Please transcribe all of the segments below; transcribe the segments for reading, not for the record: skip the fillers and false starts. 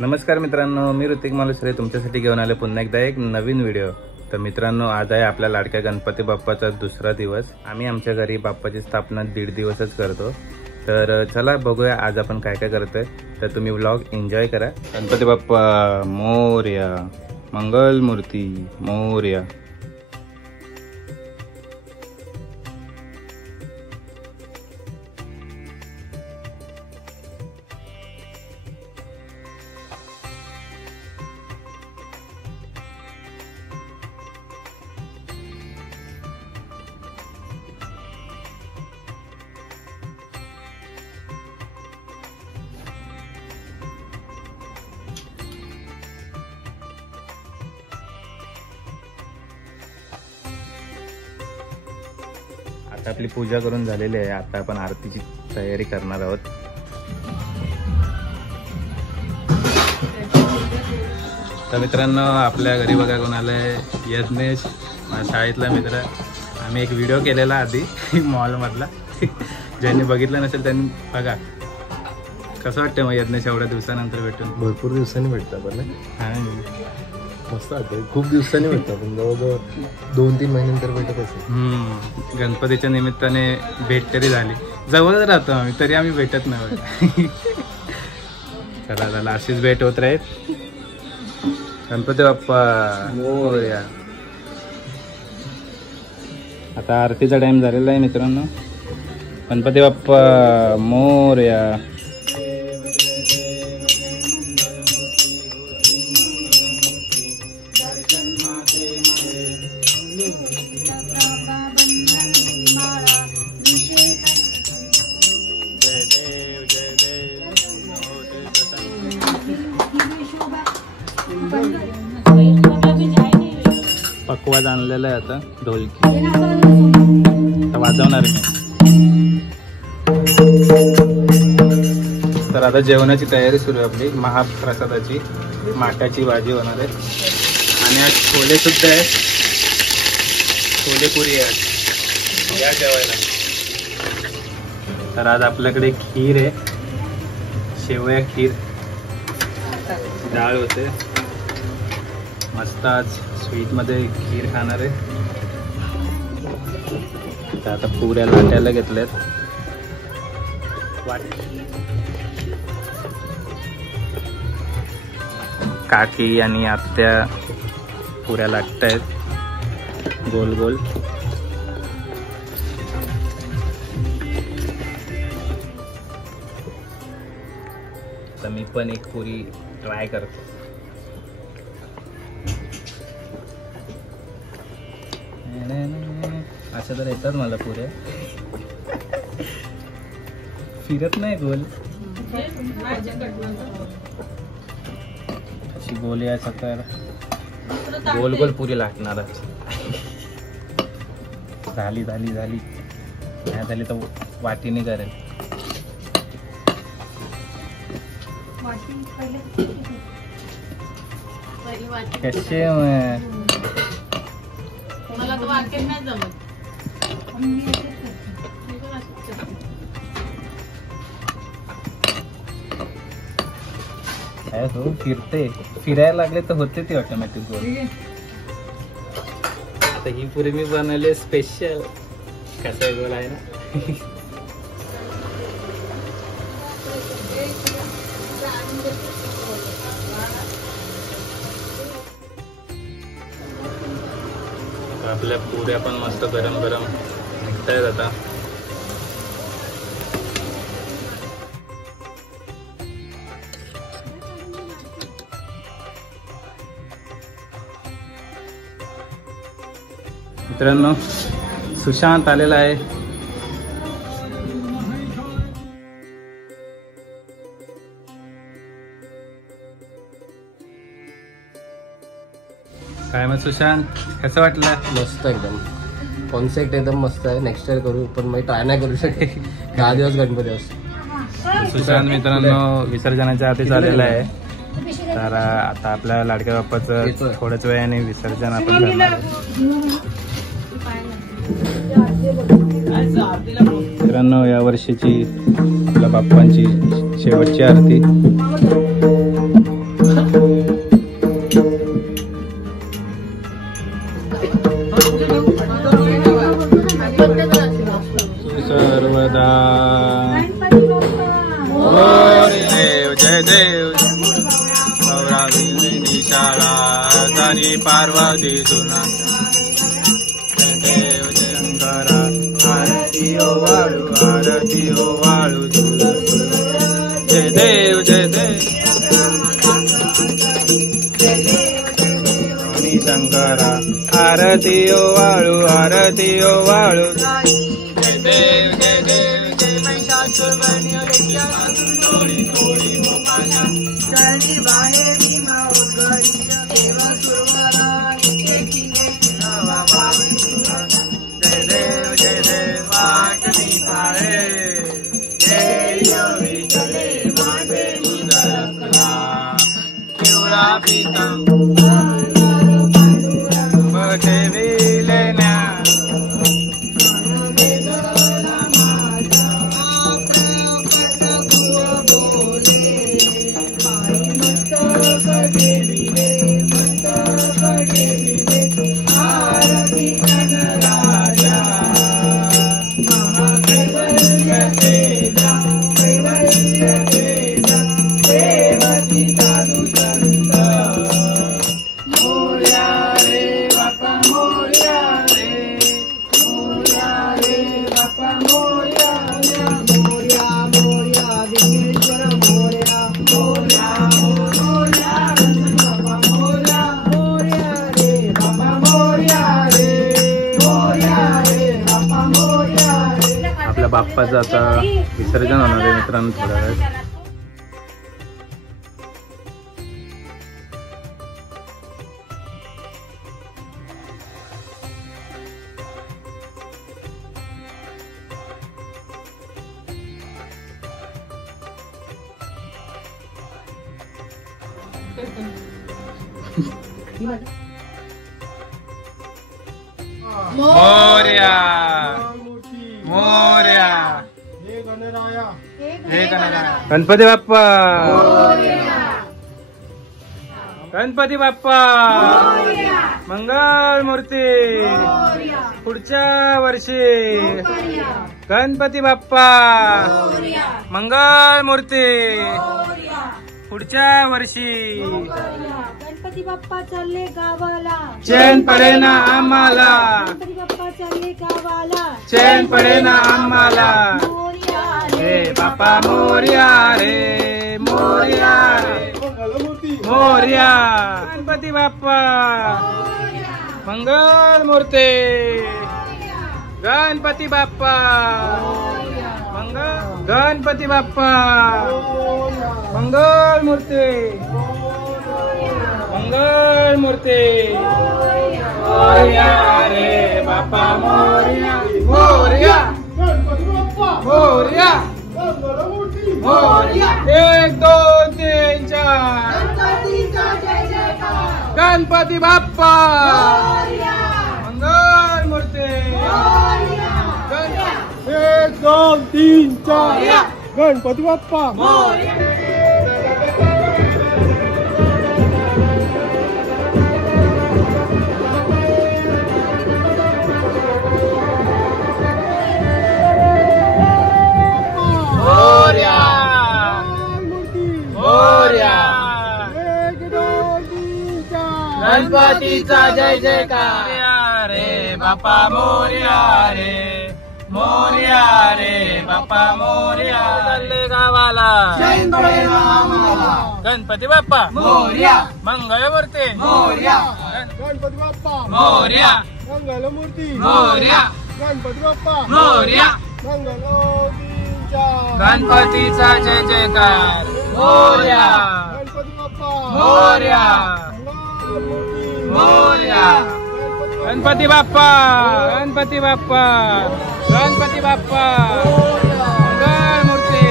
नमस्कार मित्रांनो, मी ऋतिक मालुसरे तुमच्यासाठी घेऊन आले पुन्हा एकदा एक नवीन व्हिडिओ। तर मित्रांनो, आज आहे आपल्या लाडक्या गणपती बाप्पाचा दुसरा दिवस। आम्ही आमच्या घरी बाप्पाची स्थापना 1.5 दिवसच करतो। तर चला बघूया आज आपण काय काय करतोय। तर तुम्ही व्लॉग एन्जॉय करा। गणपती बाप्पा मोरया, मंगल मूर्ती मोरया। आता आपली पूजा करून झालेली आहे। आता आपण आरतीची तयारी करणार आहोत। तर मित्रांनो, आपल्या घरी बघा कोण आलंय, यज्ञेश, माझ्या शाळेतला मित्र। आम्ही एक व्हिडिओ केलेला आधी मॉल मधला, ज्यांनी बघितलं नसेल त्यांनी बघा। कसं वाटतं मग यज्ञेश एवढ्या दिवसानंतर भेटून? भरपूर दिवसांनी भेटता पण हा, मस्त वाटतं। खूप दिवसांनी भेटता पण जवळजवळ 2-3 महिन्यानंतर भेटत असेल। गणपतीच्या निमित्ताने भेट तरी झाली। जवळ राहतो आम्ही तरी आम्ही भेटत नाही। चला चला, अशीच भेट होत राहील। गणपती बाप्पा मोरया। आता आरतीचा टाइम झालेला आहे मित्रांनो। गणपती बाप्पा मोरया। पकवाज आणलेला आहे आता, ढोलकी आता वाजवणार मी। तर आता जेवणाची तयारी सुरू आहे आपली। महाप्रसादाची माठाची भाजी होणार आहे आणि आज छोले सुद्धा आहेत, छोले पुरी आहे, या जेवायला। तर आज आपल्याकडे खीर आहे, शेवया खीर, डाळ होते मस्त। आज स्वीट मध्ये खीर खाणार आहे। तर आता पुऱ्या लाटायला घेतल्यात। काकी आणि आत्या पुऱ्या लाटतायत गोल गोल। तर मी पण एक पुरी ट्राय करतो। अशा तर येतात मला पुऱ्या, फिरत नाही गोल, अशी गोल यायचं तर गोल गोल पुरी लागणार। झाली झाली झाली नाही झाली तर वाटीने करेल। कसे मला तो वाक्य नाही जमत। हो, फिरते, फिरायला लागले तर होते ती ऑटोमॅटिक गोल। आता ही पुरी मी बनवले स्पेशल, कसा गोल आहे ना। आपल्या पुऱ्या पण मस्त गरम गरम निघतायत आता। मित्रांनो, सुशांत आलेला आहे। काय मग सुशांत, कसं वाटलं? मस्त एकदम, कॉन्सेप्ट एकदम मस्त आहे। नेक्स्ट टाइम करू, पण मी ट्राय नाही करू शकते। 10 दिवस गणपती असतो। सुशांत मित्रांनो विसर्जनाच्या आधीच आलेला आहे। तर आता आपल्या लाडक्या बाप्पाचं थोड्याच वेळाने विसर्जन आपण करणार आहे। मित्रांनो, या वर्षीची आपल्या बाप्पांची शेवटची आरती। शाळा धनी पार्वती सुना देव शंकरा आरती ओ वाळू जय देव शंकरा आरती ओ वाळू जय देव जय महिषासुरवर्ण थोडी चली बाहेरी जय देव वाटणी पाळे चले माझे पिवळा प्रीतम ठेविलेल्या आपल्या बाप्पाचं आता विसर्जन होणार आहे मित्रांनो थोड्या वेळ. मोरया मोरया हे गणराया गणपती बाप्पा गणपती बाप्पा मंगळ मूर्ती पुढच्या वर्षी गणपती बाप्पा मंगळ मूर्ती पुढच्या वर्षी गणपती बाप्पा चालले गावाला चैन पडे ना आम्हाला गणपती बाप्पा चालले गावाला चैन पडे ना आम्हाला मोरया रे बाप्पा मोरया रे मोरया रे मोरया गणपती बाप्पा मंगळ मूर्ती गणपती बाप्पा मंगळ गणपती बाप्पा मंगळ मूर्ती मंगळ मूर्ती मोरया रे बाप्पा मोरया मोरया मोरया मोरया 1 2 3 4 गणपती बाप्पा मंगळ मूर्ती 1 2 3 4 गणपती बाप्पा गणपतीचा जय जयकार रे बाप्पा मोरया रे बाप्पा मोरया चालले गावाला गणपती बाप्पा मोरया मंगळ मूर्ती मोरया गणपती बाप्पा मोरया मंगल मूर्ती मोरया गणपती बाप्पा मोरया मंगल गणपतीचा जय जयकार मोरया गणपती बाप्पा मोरया मोरया गणपती बाप्पा गणपती बाप्पा गणपती बाप्पा मंगळ मूर्ती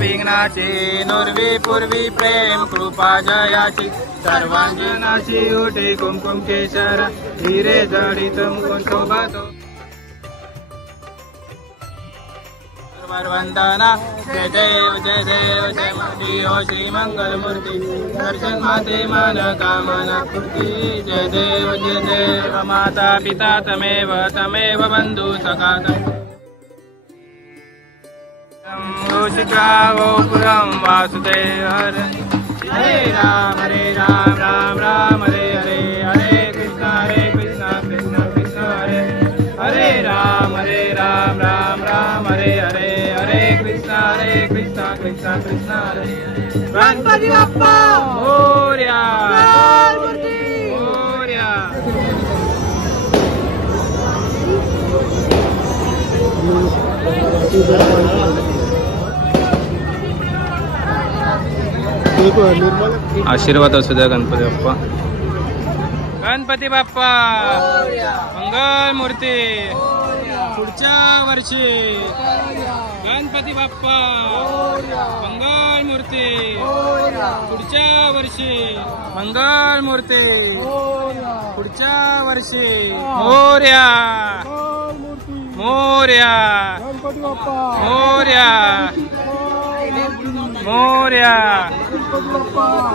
विघ्नाची नुर्वी पूर्वी प्रेम कृपा जयाची सर्वांजनाची ओटे कुमकुम केशर हिरे जडित मुकुंद शोभातो वंदना जय देव जय मूर्ती हो श्री मंगल मूर्ती दर्शन माते मान कामना पूर्ती जय देव माता पिता तमेव तमेव बंधु सखा गोपुरम वासुदेव हरे राम राम राम हरे हरे हरे कृष्ण कृष्ण कृष्ण हरे राम राम राम हरे हरे हरे कृष्ण कृष्ण कृष्ण हरे गणपती बाप्पा मोरया मोरया आशीर्वाद असू द्या गणपती बाप्पा गणपती बाप्पा मंगल मूर्ती पुढच्या वर्षी गणपती बाप्पा मंगल मूर्ती पुढच्या वर्षी मंगल मूर्ती पुढच्या वर्षी मोरया मोरया मोरया मोरया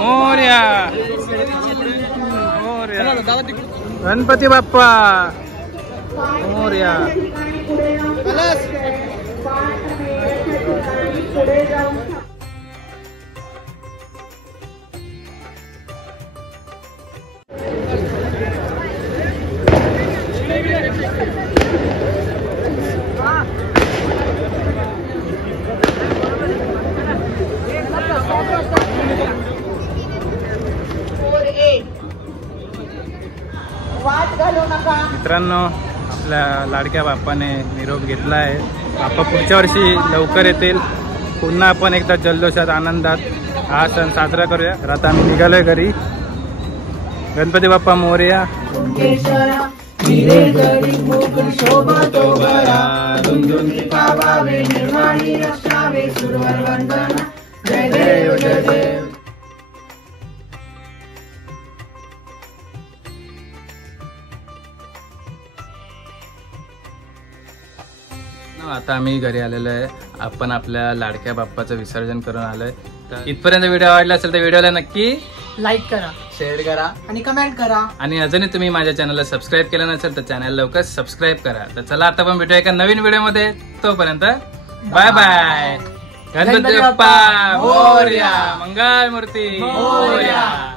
मोरया मोरया गणपती बाप्पा मोरया मित्रांनो आपल्या लाडक्या बाप्पाने निरोप घेतला आहे. बाप्पा पुढच्या वर्षी लवकर येतील. पुन्हा आपण एकदा जल्लोषात आनंदात हा सण साजरा करूया. तर आता आम्ही निघालोय घरी. गणपती बाप्पा मोरया. जय देव जय देव. आता आम्ही घरी आलेलो आहे. आपण आपल्या लाडक्या बाप्पाचं विसर्जन करून आलोय. तर इथपर्यंत व्हिडिओ आवडला असेल तर व्हिडिओला नक्की लाईक करा, शेअर करा आणि कमेंट करा. आणि अजूनही तुम्ही माझ्या चॅनलला सबस्क्राईब केलं नसेल तर चॅनल लवकर सबस्क्राईब करा. तर चला आता पण भेटूया एका नवीन व्हिडिओमध्ये. तोपर्यंत बाय बाय. गणपती बाप्पा मोरया. मंगल मूर्ती मोरया.